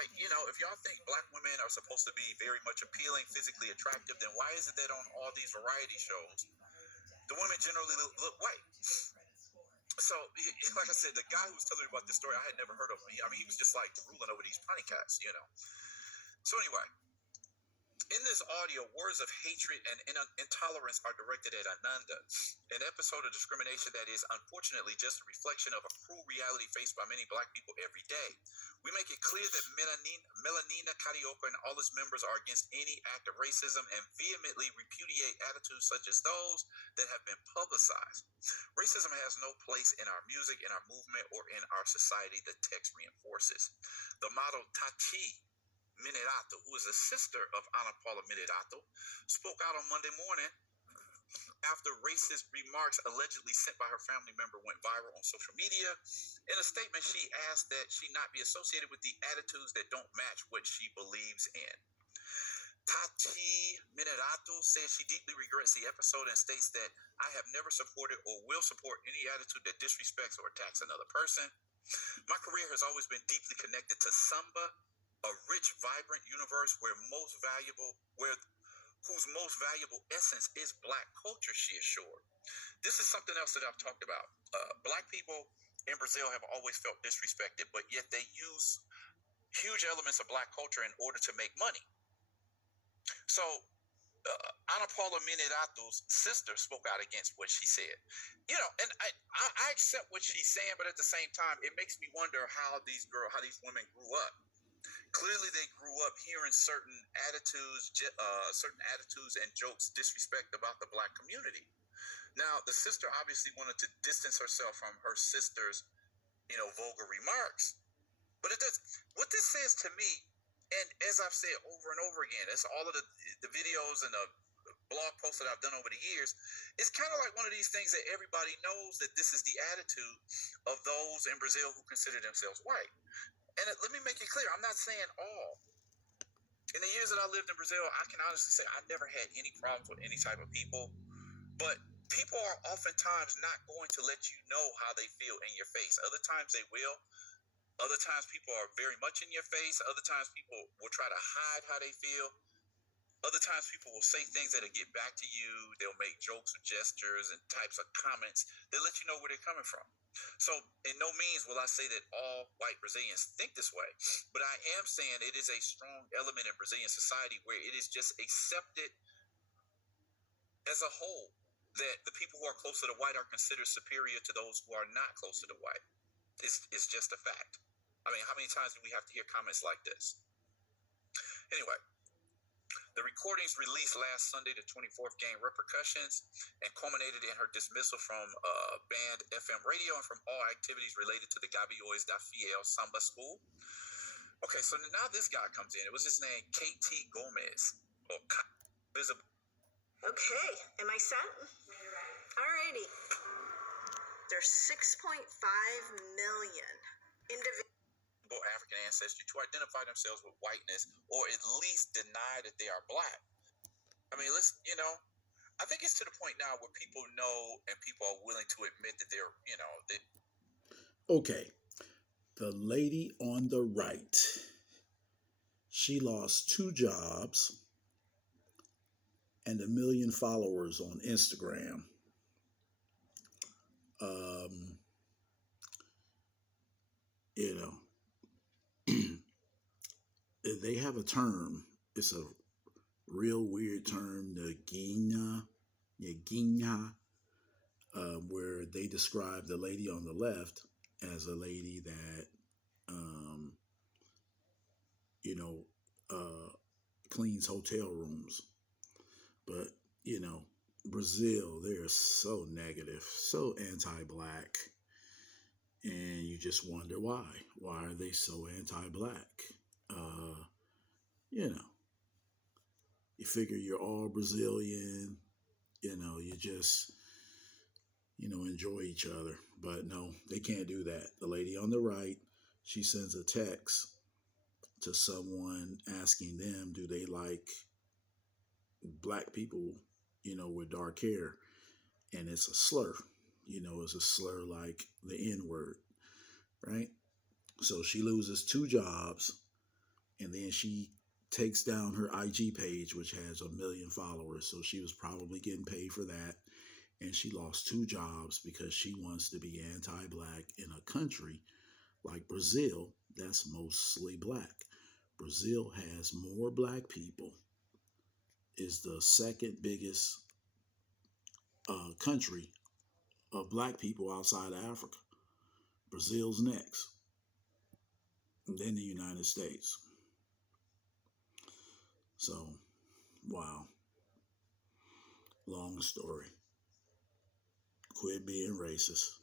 like, if y'all think black women are supposed to be very much appealing, physically attractive, then why is it that on all these variety shows, the women generally look white? So, like I said, the guy who was telling me about this story, I had never heard of him. I mean, he was just like drooling over these punny cats. So anyway, in this audio, words of hatred and intolerance are directed at Ananda, an episode of discrimination that is unfortunately just a reflection of a cruel reality faced by many black people every day. We make it clear that Melanina Carioca and all its members are against any act of racism and vehemently repudiate attitudes such as those that have been publicized. Racism has no place in our music, in our movement, or in our society, the text reinforces. The model Tati Minerato, who is a sister of Ana Paula Minerato, spoke out on Monday morning after racist remarks allegedly sent by her family member went viral on social media. In a statement, she asked that she not be associated with the attitudes that don't match what she believes in. Tati Minerato says she deeply regrets the episode and states that I have never supported or will support any attitude that disrespects or attacks another person. My career has always been deeply connected to samba, a rich, vibrant universe whose most valuable essence is black culture, she assured. This is something else that I've talked about. Black people in Brazil have always felt disrespected, but yet they use huge elements of black culture in order to make money. So Ana Paula Minerato's sister spoke out against what she said. And I accept what she's saying, but at the same time, it makes me wonder how these women grew up. Clearly, they grew up hearing certain attitudes and jokes disrespect about the black community. Now, the sister obviously wanted to distance herself from her sister's, vulgar remarks. But what this says to me, and as I've said over and over again, it's all of the videos and the blog posts that I've done over the years, it's kind of like one of these things that everybody knows that this is the attitude of those in Brazil who consider themselves white. And let me make it clear, I'm not saying all. In the years that I lived in Brazil, I can honestly say I never had any problems with any type of people. But people are oftentimes not going to let you know how they feel in your face. Other times they will. Other times people are very much in your face. Other times people will try to hide how they feel. Other times people will say things that'll get back to you. They'll make jokes or gestures and types of comments that let you know where they're coming from. So in no means will I say that all white Brazilians think this way, but I am saying it is a strong element in Brazilian society where it is just accepted as a whole that the people who are close to the white are considered superior to those who are not close to the white. It's just a fact. I mean, how many times do we have to hear comments like this? Anyway, the recordings released last Sunday, the 24th, gained repercussions and culminated in her dismissal from band FM radio and from all activities related to the Gaviões da Fiel Samba School. Okay, so now this guy comes in. It was his name, KT Gomes, or Visible. Okay, am I set? Alrighty. There's 6.5 million individuals African ancestry to identify themselves with whiteness or at least deny that they are black. I mean, I think it's to the point now where people know and people are willing to admit that they're, Okay, the lady on the right, she lost 2 jobs and 1 million followers on Instagram. They have a term. It's a real weird term, Neguinha, where they describe the lady on the left as a lady that, cleans hotel rooms. But, Brazil, they're so negative, so anti-black. And you just wonder why. Why are they so anti-black? You figure you're all Brazilian, you just, enjoy each other. But no, they can't do that. The lady on the right, she sends a text to someone asking them, do they like black people, with dark hair? And it's a slur, it's a slur like the N-word, right? So she loses 2 jobs, And then she takes down her IG page, which has 1 million followers. So she was probably getting paid for that. And she lost 2 jobs because she wants to be anti-black in a country like Brazil that's mostly black. Brazil has more black people, is the second biggest country of black people outside of Africa. Brazil's next, and then the United States. So, wow. Long story. Quit being racist.